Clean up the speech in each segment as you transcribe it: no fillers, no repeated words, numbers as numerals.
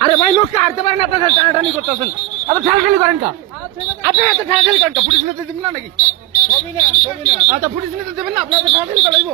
আরে ভাই লোককে হারতে পারেন আপনার টানাটানি করতেছেন এত ঠেলাঠালি করেন কা আপনি এত ঠেলাঠালি করেন কা পুলিশ নিতে দেবেন না নাকি আচ্ছা পুলিশ নিতে দেবেন না আপনার ঠেলাঠালি করাইব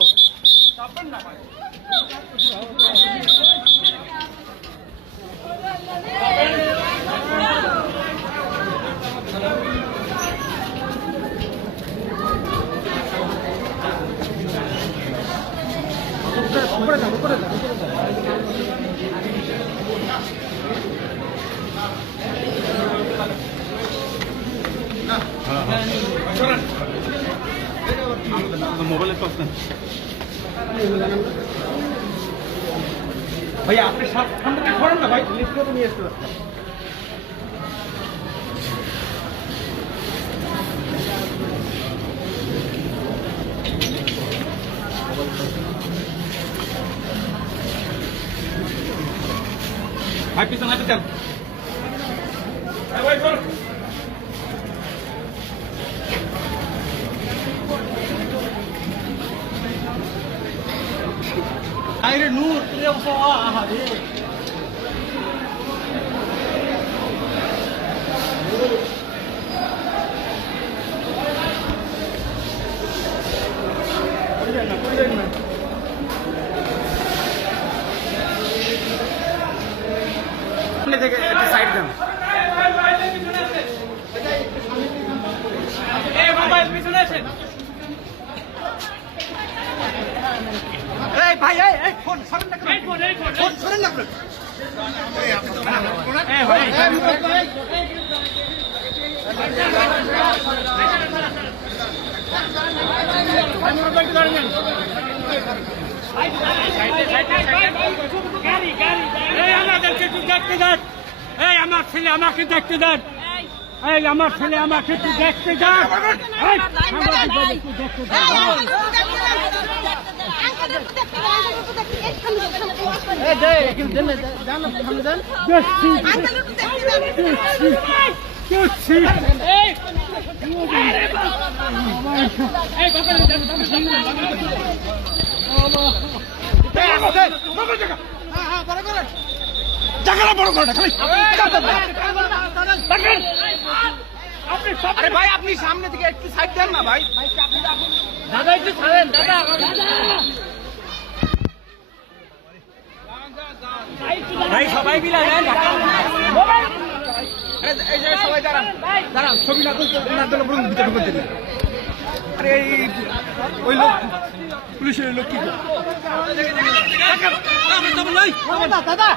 মোবাইলে ভাইয়া আপনি সামনে করেন না ভাই লিস্ট তো নিয়ে আসতে ভাই পিছনে হাতে দেন ভাই সর আরে নূর তুই আহারে থেকে একটা সাইড দেন এই বাবা পিছনে আসেন এই ভাই এই ফোন সরেন না ফোন সরেন না এই ভাই আমাদেরকে একটু দেখতে দেন এই আমার ছেলে আমাকে দেখতে দেন এই আমার ছেলে আমাকে একটু দেখতে দেন একটু দেখতে আরে ভাই আপনি সামনে থেকে একটু সাইড দেন না ভাই দাদা একটু ছাড়েন দাদা ভাই সবাই মিলে এই যে সবাই দাঁড়ান দাঁড়ান ছবি না তুলতে ওনার জন্য বলুন ভিতরে ঢুকতে দিন আরে এই ওই লোক পুলিশের লোক কি দাদা